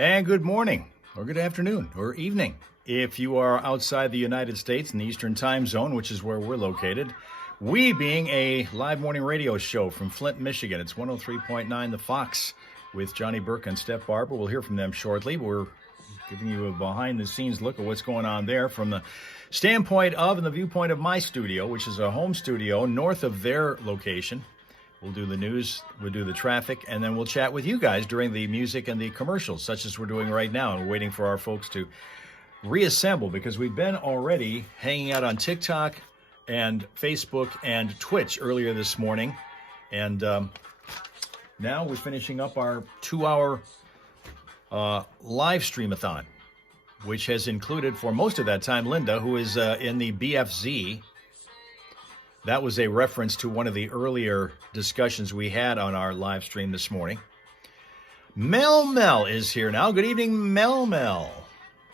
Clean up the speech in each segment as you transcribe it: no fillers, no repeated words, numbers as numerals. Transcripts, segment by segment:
And good morning, or good afternoon, or evening. If you are outside the United States in the Eastern Time Zone, which is where we're located, we being a live morning radio show from Flint, Michigan. It's 103.9 The Fox with Johnny Burke and Steph Barber. We'll hear from them shortly. We're giving you a behind-the-scenes look at what's going on there from the standpoint of and the viewpoint of my studio, which is a home studio north of their location. We'll do the news, we'll do the traffic, and then we'll chat with you guys during the music and the commercials, such as we're doing right now. And we're waiting for our folks to reassemble because we've been already hanging out on TikTok and Facebook and Twitch earlier this morning. And now we're finishing up our 2-hour live stream-a-thon, which has included for most of that time Linda, who is in the BFZ. That was a reference to one of the earlier discussions we had on our live stream this morning. Mel is here now. Good evening, Mel.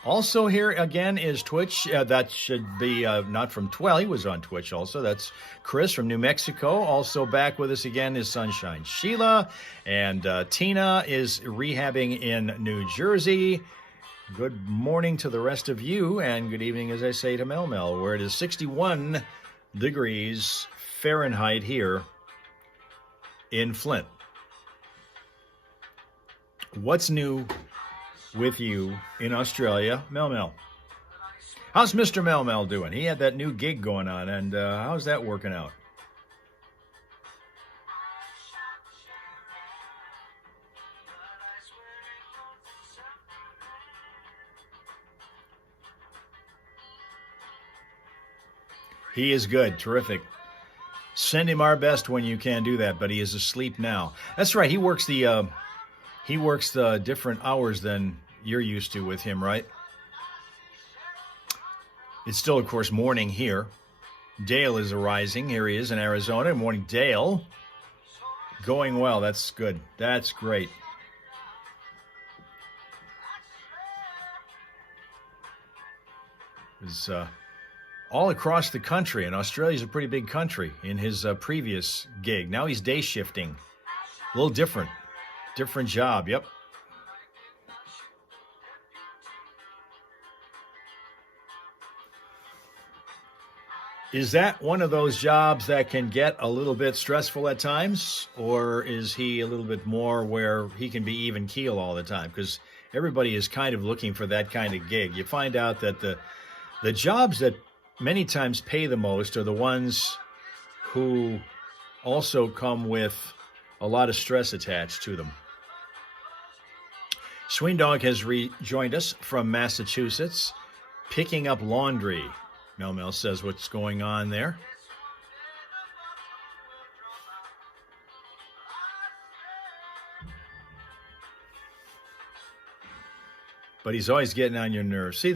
Also here again is Twitch. That should be not from Twell. He was on Twitch also. That's Chris from New Mexico. Also back with us again is Sunshine Sheila. And Tina is rehabbing in New Jersey. Good morning to the rest of you. And good evening, as I say, to Mel, where it is 61 degrees Fahrenheit here in Flint. What's new with you in Australia, Mel? How's Mr. Mel doing? He had that new gig going on, and how's that working out? He is good. Terrific. Send him our best when you can do that, but he is asleep now. That's right. He works the different hours than you're used to with him, right? It's still, of course, morning here. Dale is arising. Here he is in Arizona. Good morning, Dale. Going well. That's good. That's great. It was all across the country, and Australia's a pretty big country in his previous gig. Now he's day shifting. A little different job, yep. Is that one of those jobs that can get a little bit stressful at times, or is he a little bit more where he can be even keel all the time? Because everybody is kind of looking for that kind of gig. You find out that the jobs that many times pay the most are the ones who also come with a lot of stress attached to them. Sween Dog has rejoined us from Massachusetts, picking up laundry. Mel says what's going on there. But he's always getting on your nerves. See,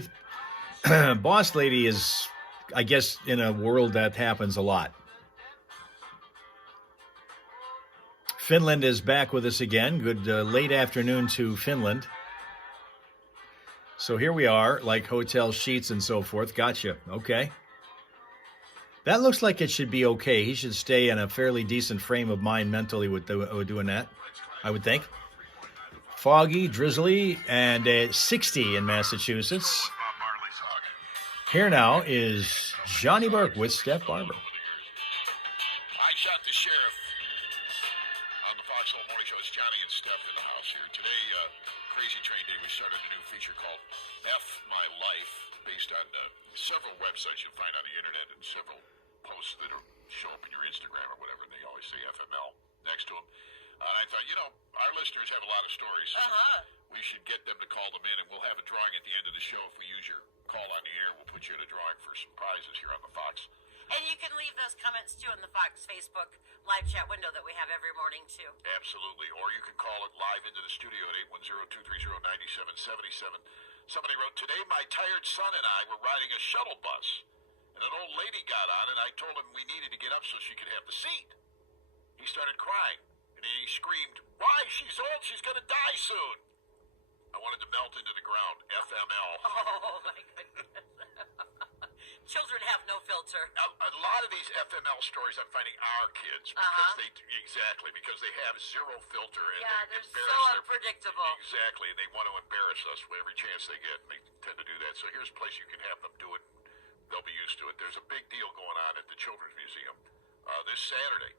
Boss Lady is, I guess, in a world that happens a lot. Finland is back with us again. Good late afternoon to Finland. So here we are, like hotel sheets and so forth. Gotcha. Okay. That looks like it should be okay. He should stay in a fairly decent frame of mind mentally with doing that, I would think. Foggy, drizzly, and 60 in Massachusetts. Here now is Johnny Burke with Steph Barber. I shot the sheriff on the Foxhole Morning Show. It's Johnny and Steph in the house here. Today, Crazy Train Day, we started a new feature called F My Life, based on several websites you'll find on the internet and several posts that show up in your Instagram or whatever, and they always say FML next to them. And I thought, our listeners have a lot of stories. We should get them to call them in, and we'll have a drawing at the end of the show. If we use your call on the air, we'll put you in a drawing for some prizes here on the Fox. And you can leave those comments, too, in the Fox Facebook live chat window that we have every morning, too. Absolutely. Or you can call it live into the studio at 810-230-9777. Somebody wrote, today my tired son and I were riding a shuttle bus, and an old lady got on, and I told him we needed to get up so she could have the seat. He started crying, and he screamed, why? She's old. She's going to die soon. I wanted to melt into the ground. FML. Oh, my goodness. Children have no filter. A lot of these FML stories I'm finding are kids because because they have zero filter and Yeah, they they're so embarrass unpredictable. Exactly, and they want to embarrass us every chance they get, and they tend to do that. So here's a place you can have them do it. They'll be used to it. There's a big deal going on at the Children's Museum this Saturday.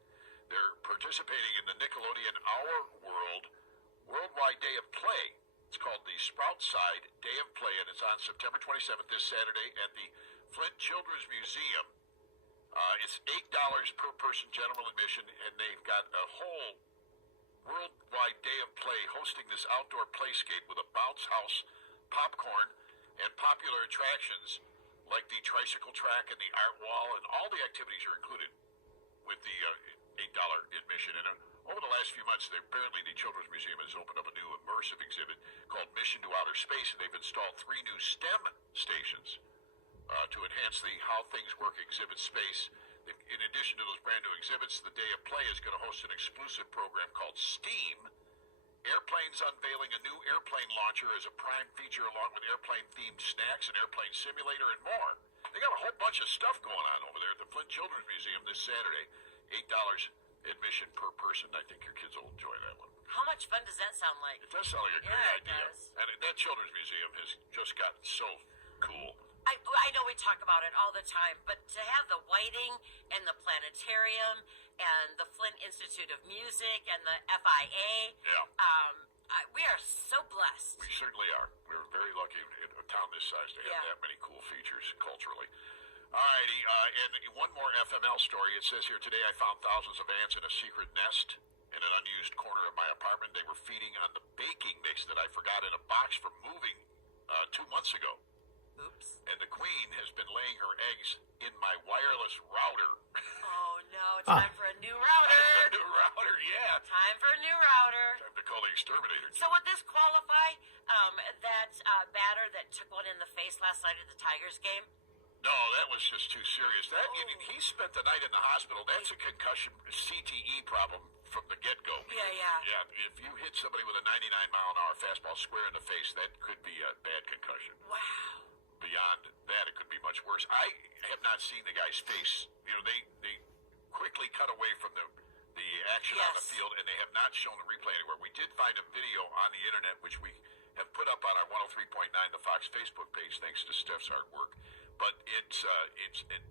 They're participating in the Nickelodeon Our World Worldwide Day of Play. It's called the Sprout Side Day of Play, and it's on September 27th this Saturday at the Flint Children's Museum. It's $8 per person general admission, and they've got a whole worldwide day of play hosting this outdoor playscape with a bounce house, popcorn, and popular attractions like the tricycle track and the art wall, and all the activities are included with the $8 admission. And over the last few months, apparently the Children's Museum has opened up a new immersive exhibit called Mission to Outer Space, and they've installed 3 new STEM stations to enhance the How Things Work exhibit space. In addition to those brand new exhibits, the Day of Play is going to host an exclusive program called STEAM. Airplanes unveiling a new airplane launcher as a prime feature, along with airplane-themed snacks, an airplane simulator, and more. They got a whole bunch of stuff going on over there at the Flint Children's Museum this Saturday. $8 admission per person. I think your kids will enjoy that one. How much fun does that sound like? It does sound like a great Yeah, it idea. does. And that Children's Museum has just gotten so cool. I know we talk about it all the time, but to have the Whiting and the Planetarium and the Flint Institute of Music and the FIA, we are so blessed. We certainly are. We're very lucky in a town this size to have that many cool features culturally. All righty, and one more FML story. It says here, today I found thousands of ants in a secret nest in an unused corner of my apartment. They were feeding on the baking mix that I forgot in a box from moving 2 months ago. Oops. And the queen has been laying her eggs in my wireless router. Oh, no. Time for a new router. A new router, yeah. Time for a new router. Time to call the exterminator. So would this qualify that batter that took one in the face last night at the Tigers game? No, that was just too serious. He spent the night in the hospital. That's a concussion CTE problem from the get-go. Yeah. If you hit somebody with a 99-mile-an-hour fastball square in the face, that could be a bad concussion. Wow. Beyond that, it could be much worse. I have not seen the guy's face. You know, they quickly cut away from the action on the field, and they have not shown the replay anywhere. We did find a video on the internet, which we have put up on our 103.9 The Fox Facebook page, thanks to Steph's hard work. But it's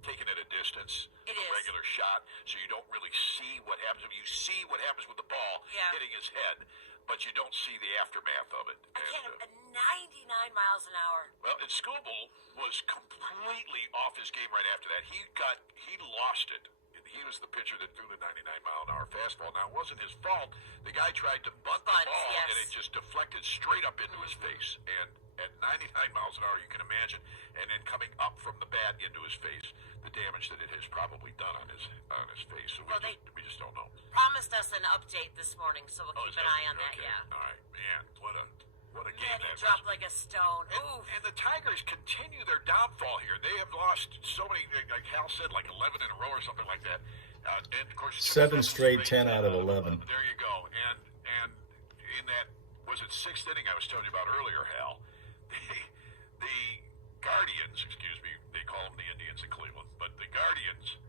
taken at a distance, a regular shot, so you don't really see what happens. You see what happens with the ball hitting his head, but you don't see the aftermath of it. I can't. 99 miles an hour. Well, and Scooble was completely off his game right after that. He lost it. He was the pitcher that threw the 99-mile-an-hour fastball. Now, it wasn't his fault. The guy tried to bunt the ball, and it just deflected straight up into his face. And at 99 miles an hour, you can imagine, and then coming up from the bat into his face, the damage that it has probably done on his face. So we just don't know. Promised us an update this morning, so we'll keep an eye on that. Okay. Yeah. All right, man. What a game that he dropped like a stone. And the Tigers continue their downfall here. They have lost so many, like Hal said, like 11 in a row or something like that. And of course, 7 straight, 10 out of 11. There you go. And in that, was it 6th inning I was telling you about earlier, Hal? The Guardians, they call them the Indians in Cleveland, but the Guardians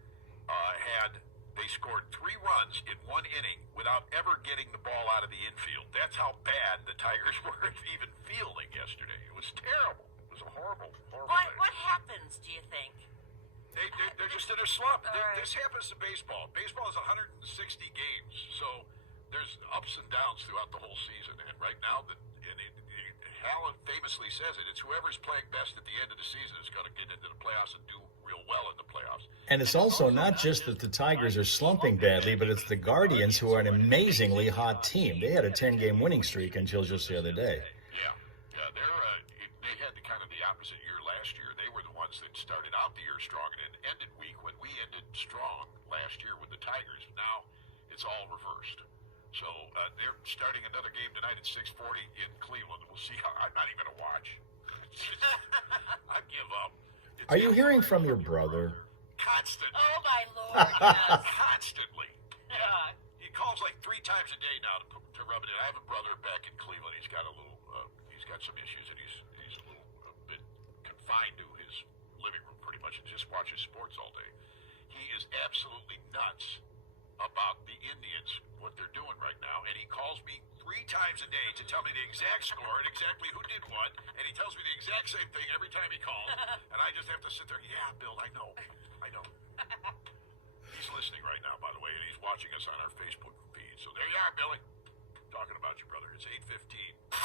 they scored 3 runs in 1 inning without ever getting the ball out of the infield. That's how bad the Tigers were at even fielding yesterday. It was terrible. It was a horrible thing. What happens, do you think? They're just in a slump. Right. This happens to baseball. Baseball is 160 games, so there's ups and downs throughout the whole season. And right now, Hal famously says it's whoever's playing best at the end of the season is going to get into the playoffs and do real well in the playoffs. And it's also not just that the Tigers are slumping badly, but it's the Guardians who are an amazingly hot team. They had a 10-game winning streak until just the other day. Yeah. They had the opposite year last year. They were the ones that started out the year strong and ended weak when we ended strong last year with the Tigers. Now it's all reversed. So they're starting another game tonight at 6:40 in Cleveland. We'll see how. I'm not even going to watch. I give up. Are you hearing from your brother? Constantly. Oh, my Lord, yes. Constantly. Yeah. He calls like 3 times a day now to rub it in. I have a brother back in Cleveland. He's got some issues, and he's a bit confined to his living room pretty much and just watches sports all day. He is absolutely nuts about the Indians, what they're doing right now, and he calls me 3 times a day to tell me the exact score and exactly who did what, and he tells me the exact same thing every time he calls, and I just have to sit there, yeah, Bill, I know. He's listening right now, by the way, and he's watching us on our Facebook feed, so there you are, Billy. Talking about you, brother. It's 8:15. The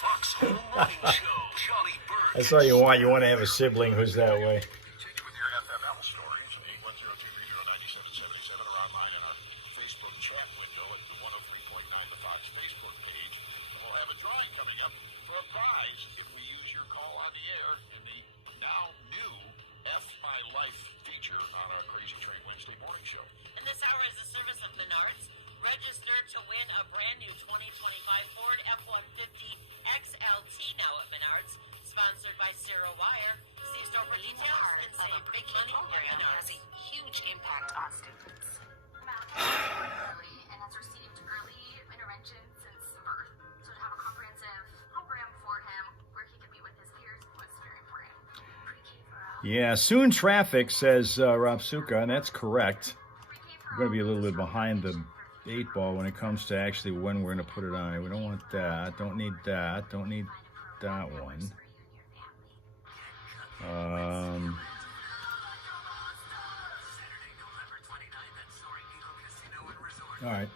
Foxhole Morning Show. Charlie Bird. That's all you want. You want to have a sibling who's that way. Continue with your FML stories at 810-230-9777 or online in our Facebook chat window at the 103.9 The Fox Facebook page. And we'll have a drawing coming up for a prize if we use your call on the air in the now new F My Life feature on our Crazy Train Wednesday morning show. And this hour is a service of Menards. Register to win a brand new 2025 Ford F-150 XLT now at Menards. Sponsored by Sarah Wire. See store for details and save big money at Menards. Has a huge impact on students. And has received early intervention since birth. So to have a comprehensive program for him where he could be with his peers was very important. Yeah, soon traffic, says Rob Suka, and that's correct. We're going to be a little bit behind the 8 ball when it comes to actually when we're going to put it on. We don't want that. Don't need that. Don't need that one. All right.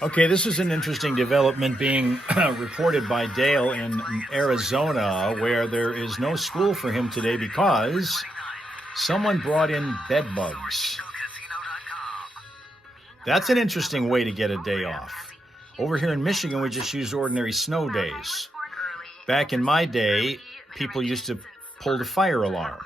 Okay, this is an interesting development being reported by Dale in Arizona, where there is no school for him today because someone brought in bed bugs. That's an interesting way to get a day off. Over here in Michigan, we just used ordinary snow days. Back in my day, people used to pull the fire alarm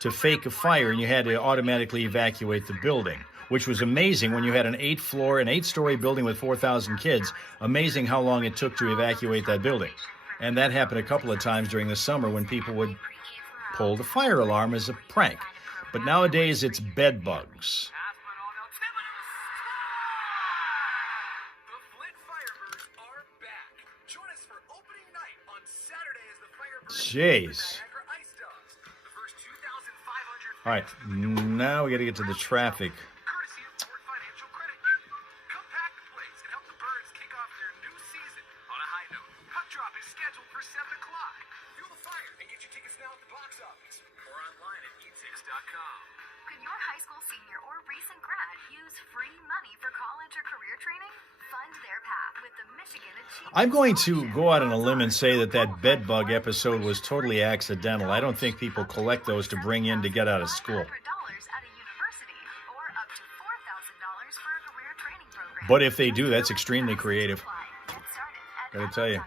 to fake a fire, and you had to automatically evacuate the building, which was amazing when you had an 8-story building with 4,000 kids. Amazing how long it took to evacuate that building. And that happened a couple of times during the summer when people would pull the fire alarm as a prank. But nowadays, it's bed bugs. Jeez. All right, now we got to get to the traffic. Could your high school senior or recent grad use free money for college or career training? Fund their path with the Michigan Achievement. I'm going to go out on a limb and say that bed bug episode was totally accidental. I don't think people collect those to bring in to get out of school. But if they do, that's extremely creative. Gotta tell you.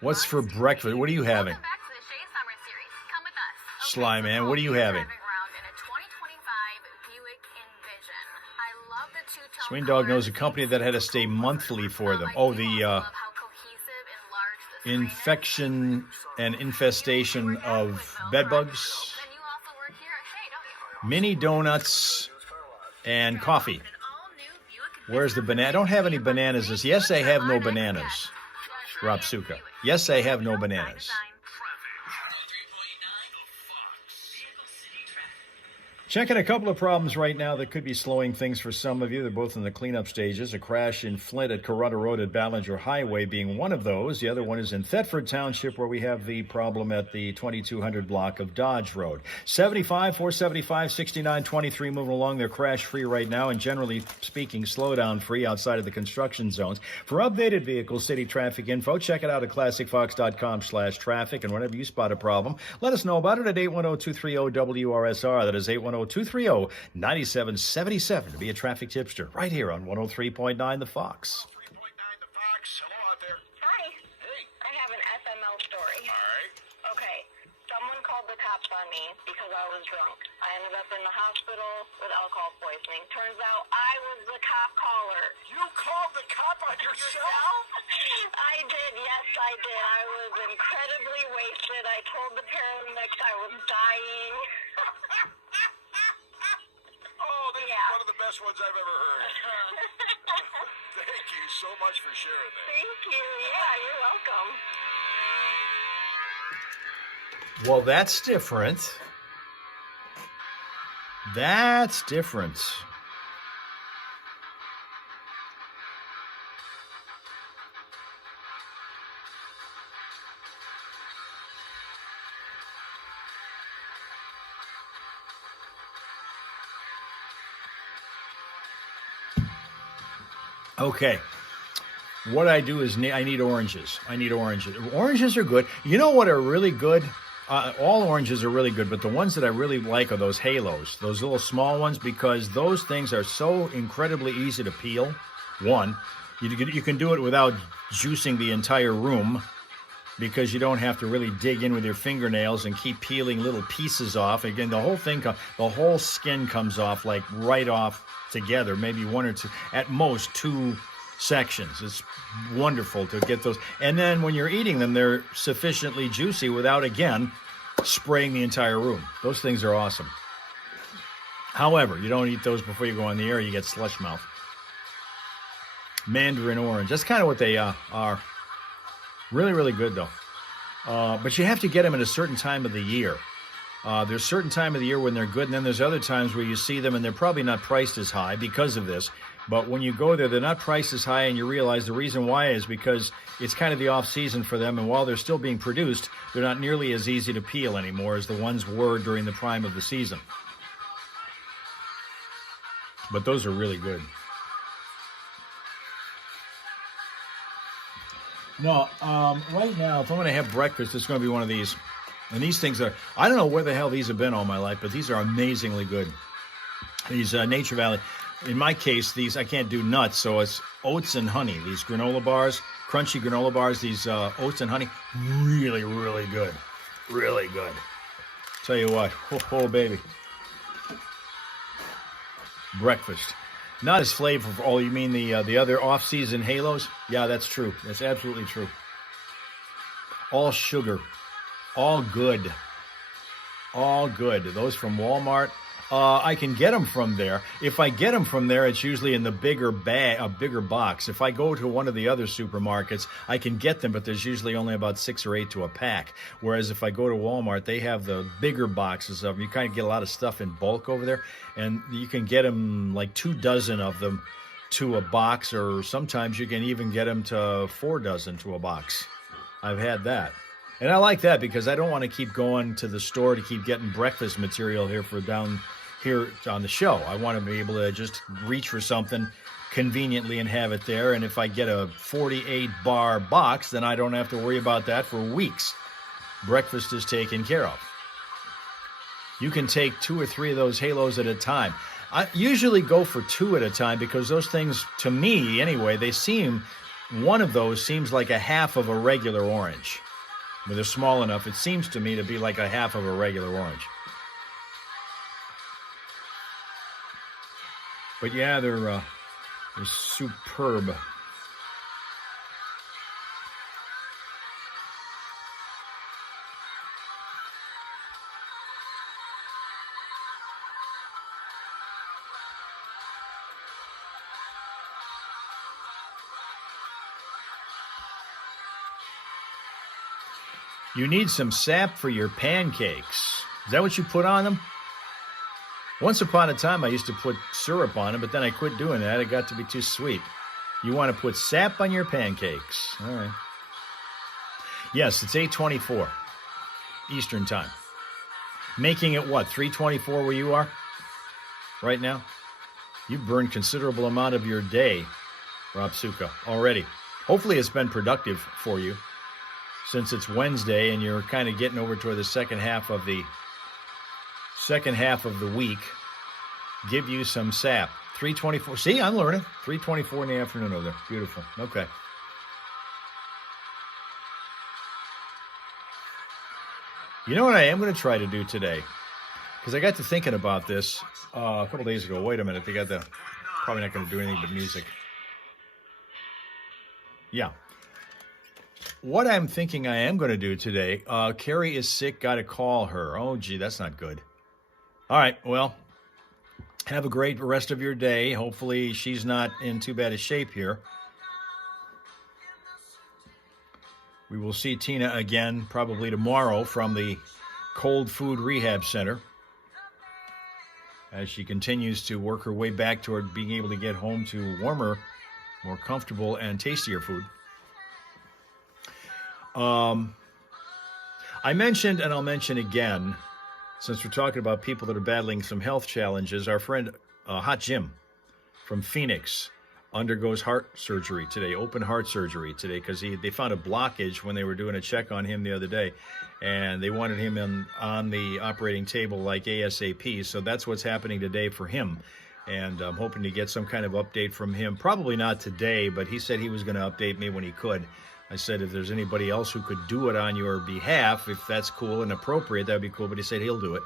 What's for breakfast? What are you having? Sly Man, what are you having? Swing Dog knows a company that had to stay monthly for them. Oh, the infection and infestation of bed bugs, mini donuts, and coffee. Where's the banana? I don't have any bananas. Yes, I have no bananas. Rob Suka. Yes, I have no bananas. Checking a couple of problems right now that could be slowing things for some of you. They're both in the cleanup stages. A crash in Flint at Corona Road at Ballinger Highway being one of those. The other one is in Thetford Township, where we have the problem at the 2200 block of Dodge Road. 75, 475, 69, 23 moving along. They're crash-free right now and generally speaking, slowdown-free outside of the construction zones. For updated vehicle city traffic info, check it out at classicfox.com/traffic. And whenever you spot a problem, let us know about it at 810-230-WRSR. That is 810-230-9777 to be a traffic tipster right here on 103.9 The Fox. 3.9 The Fox. Hello out there. Hi. Hey. I have an FML story. All right. Okay. Someone called the cops on me because I was drunk. I ended up in the hospital with alcohol poisoning. Turns out I was the cop caller. You called the cop on yourself? I did. Yes, I did. I was incredibly wasted. I told the paramedics I was dying. best ones I've ever heard. Thank you so much for sharing that. Thank you. Yeah, you're welcome. Well, that's different. That's different. Okay. What I do is I need oranges. I need oranges. Oranges are good. You know what are really good? All oranges are really good, but the ones that I really like are those halos, those little small ones, because those things are so incredibly easy to peel. One, you can do it without juicing the entire room, because you don't have to really dig in with your fingernails and keep peeling little pieces off. Again, the whole skin comes off like right off together, maybe one or two, at most two sections. It's wonderful to get those. And then when you're eating them, they're sufficiently juicy without, again, spraying the entire room. Those things are awesome. However, you don't eat those before you go on the air. You get slush mouth. Mandarin orange. That's kind of what they are. Really, really good, though. But you have to get them at a certain time of the year. There's a certain time of the year when they're good, and then there's other times where you see them, and they're probably not priced as high because of this. But when you go there, they're not priced as high, and you realize the reason why is because it's kind of the off-season for them, and while they're still being produced, they're not nearly as easy to peel anymore as the ones were during the prime of the season. But those are really good. No, right now, if I'm going to have breakfast, it's going to be one of these. And these things are, I don't know where the hell these have been all my life, but these are amazingly good. These Nature Valley. In my case, these, I can't do nuts, so it's oats and honey. These granola bars, crunchy granola bars, these oats and honey, really, really good. Really good. Tell you what, oh baby. Breakfast. Not as flavorful. Oh, you mean the other off-season halos? Yeah, that's true. That's absolutely true. All sugar. All good. All good. Those from Walmart. I can get them from there. If I get them from there, it's usually in the bigger bag, a bigger box. If I go to one of the other supermarkets, I can get them, but there's usually only about 6 or 8 to a pack. Whereas if I go to Walmart, they have the bigger boxes of them. You kind of get a lot of stuff in bulk over there, and you can get them like 2 dozen of them to a box, or sometimes you can even get them to 4 dozen to a box. I've had that. And I like that because I don't want to keep going to the store to keep getting breakfast material here for down here on the show. I want to be able to just reach for something conveniently and have it there. And if I get a 48 bar box, then I don't have to worry about that for weeks. Breakfast is taken care of. You can take 2 or 3 of those halos at a time. I usually go for 2 at a time because those things, to me anyway, one of those seems like a half of a regular orange. When they're small enough, it seems to me to be like a half of a regular orange. But yeah, they're superb. You need some sap for your pancakes. Is that what you put on them? Once upon a time, I used to put syrup on them, but then I quit doing that. It got to be too sweet. You want to put sap on your pancakes. All right. Yes, it's 8:24 Eastern Time. Making it what, 3:24 where you are right now? You've burned considerable amount of your day, Rob Suka, already. Hopefully it's been productive for you. Since it's Wednesday and you're kind of getting over toward the second half of the week, give you some sap. 3:24. See, I'm learning. 3:24 in the afternoon over there. Beautiful. Okay. You know what I am going to try to do today? Because I got to thinking about this a couple days ago. Wait a minute. Probably not going to do anything but music. Yeah. What I'm thinking I am going to do today, Carrie is sick, got to call her. Oh, gee, that's not good. All right, well, Have a great rest of your day. Hopefully she's not in too bad a shape here. We will see Tina again probably tomorrow from the Cold Food Rehab Center as she continues to work her way back toward being able to get home to warmer, more comfortable, and tastier food. I mentioned, and I'll mention again, since we're talking about people that are battling some health challenges, our friend Hot Jim from Phoenix undergoes heart surgery today, open heart surgery today, because they found a blockage when they were doing a check on him the other day, and they wanted him on the operating table like ASAP. So that's what's happening today for him, and I'm hoping to get some kind of update from him. Probably not today, but he said he was going to update me when he could. I said if there's anybody else who could do it on your behalf, if that's cool and appropriate, that'd be cool. But he said he'll do it.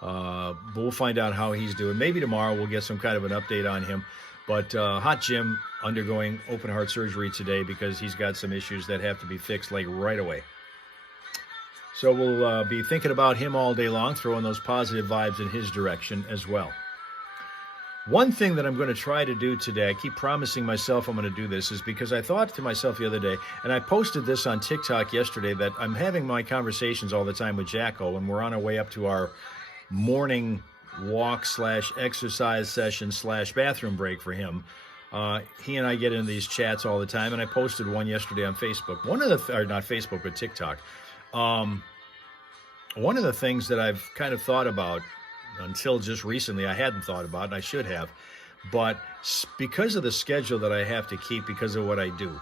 But we'll find out how he's doing. Maybe tomorrow we'll get some kind of an update on him. But Hot Jim undergoing open heart surgery today because he's got some issues that have to be fixed like right away. So we'll be thinking about him all day long, throwing those positive vibes in his direction as well. One thing that I'm going to try to do today, I keep promising myself I'm going to do this, is because I thought to myself the other day, and I posted this on TikTok yesterday, that I'm having my conversations all the time with Jacko, and we're on our way up to our morning walk / exercise session / bathroom break for him. He and I get into these chats all the time, and I posted one yesterday on Facebook. Or not Facebook, but TikTok. One of the things that I've kind of thought about until just recently, I hadn't thought about, and I should have, but because of the schedule that I have to keep because of what I do,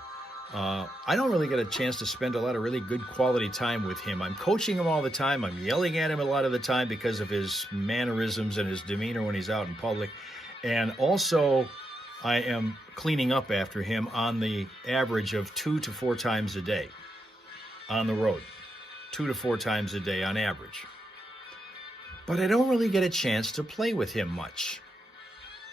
I don't really get a chance to spend a lot of really good quality time with him. I'm coaching him all the time. I'm yelling at him a lot of the time because of his mannerisms and his demeanor when he's out in public. And also, I am cleaning up after him on the average of 2 to 4 times a day on the road. 2 to 4 times a day on average. But I don't really get a chance to play with him much.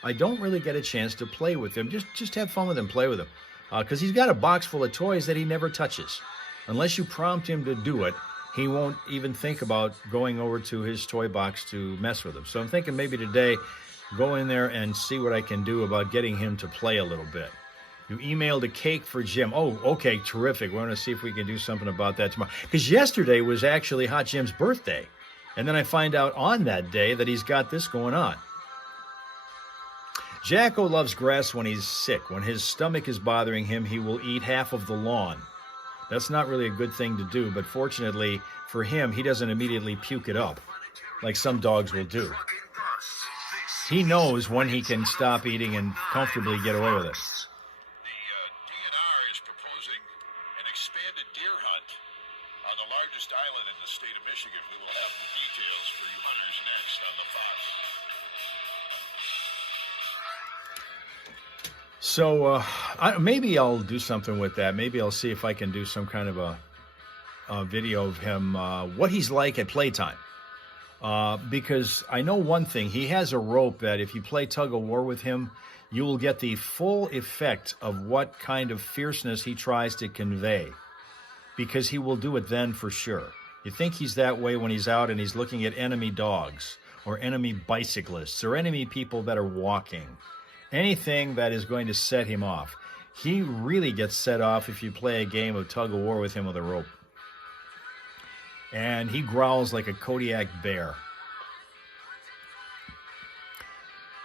I don't really get a chance to play with him. Just have fun with him, play with him. Because he's got a box full of toys that he never touches. Unless you prompt him to do it, he won't even think about going over to his toy box to mess with them. So I'm thinking maybe today, go in there and see what I can do about getting him to play a little bit. You emailed a cake for Jim. Oh, okay, terrific. We're going to see if we can do something about that tomorrow. Because yesterday was actually Hot Jim's birthday. And then I find out on that day that he's got this going on. Jacko loves grass when he's sick. When his stomach is bothering him, he will eat half of the lawn. That's not really a good thing to do, but fortunately for him, he doesn't immediately puke it up like some dogs will do. He knows when he can stop eating and comfortably get away with it. The DNR is proposing an expanded deer hunt on the largest island in the state of Michigan. We will have the details for you hunters next on the Fox. So maybe I'll do something with that. Maybe I'll see if I can do some kind of a video of him, what he's like at playtime. Because I know one thing, he has a rope that if you play tug of war with him, you will get the full effect of what kind of fierceness he tries to convey. Because he will do it then for sure. You think he's that way when he's out and he's looking at enemy dogs or enemy bicyclists or enemy people that are walking. Anything that is going to set him off. He really gets set off if you play a game of tug of war with him with a rope. And he growls like a Kodiak bear.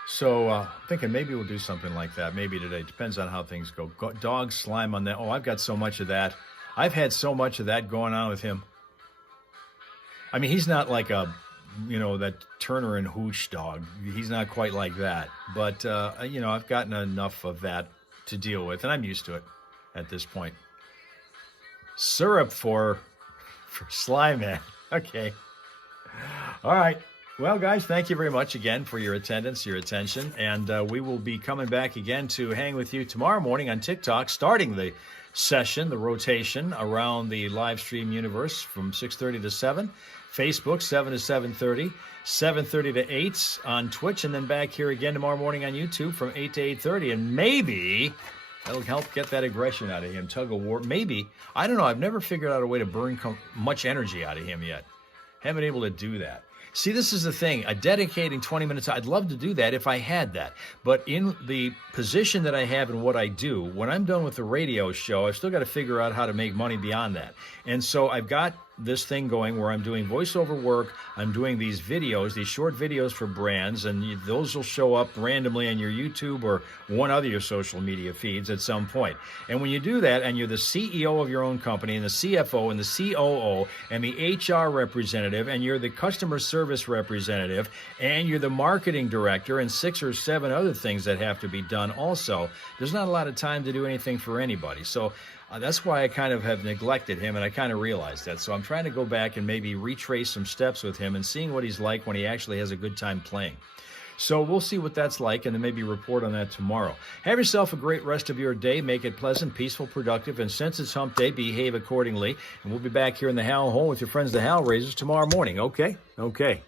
So I'm thinking maybe we'll do something like that. Maybe today. Depends on how things go. Dog slime on that. Oh, I've got so much of that. I've had so much of that going on with him. I mean, he's not like that Turner and Hooch dog. He's not quite like that. But, I've gotten enough of that to deal with, and I'm used to it at this point. Syrup for Sly Man. Okay. All right. Well, guys, thank you very much again for your attendance, your attention. And we will be coming back again to hang with you tomorrow morning on TikTok, starting the session, the rotation around the live stream universe from 6:30 to 7. Facebook, 7 to 7:30, 7:30 to 8 on Twitch, and then back here again tomorrow morning on YouTube from 8 to 8:30. And maybe that'll help get that aggression out of him, tug of war. Maybe. I don't know. I've never figured out a way to burn much energy out of him yet. Haven't been able to do that. See, this is the thing. Dedicating 20 minutes, I'd love to do that if I had that. But in the position that I have and what I do, when I'm done with the radio show, I've still got to figure out how to make money beyond that. And so I've got this thing going where I'm doing voiceover work. I'm doing these videos, these short videos for brands, and those will show up randomly on your YouTube or one other your social media feeds at some point. And when you do that, and you're the CEO of your own company, and the CFO, and the COO, and the HR representative, and you're the customer service representative, and you're the marketing director, and 6 or 7 other things that have to be done also, there's not a lot of time to do anything for anybody. So that's why I kind of have neglected him, and I kind of realized that. So I'm trying to go back and maybe retrace some steps with him and seeing what he's like when he actually has a good time playing. So we'll see what that's like, and then maybe report on that tomorrow. Have yourself a great rest of your day. Make it pleasant, peaceful, productive, and since it's hump day, behave accordingly. And we'll be back here in the Hal Hole with your friends, the Hal Raisers, tomorrow morning. Okay? Okay.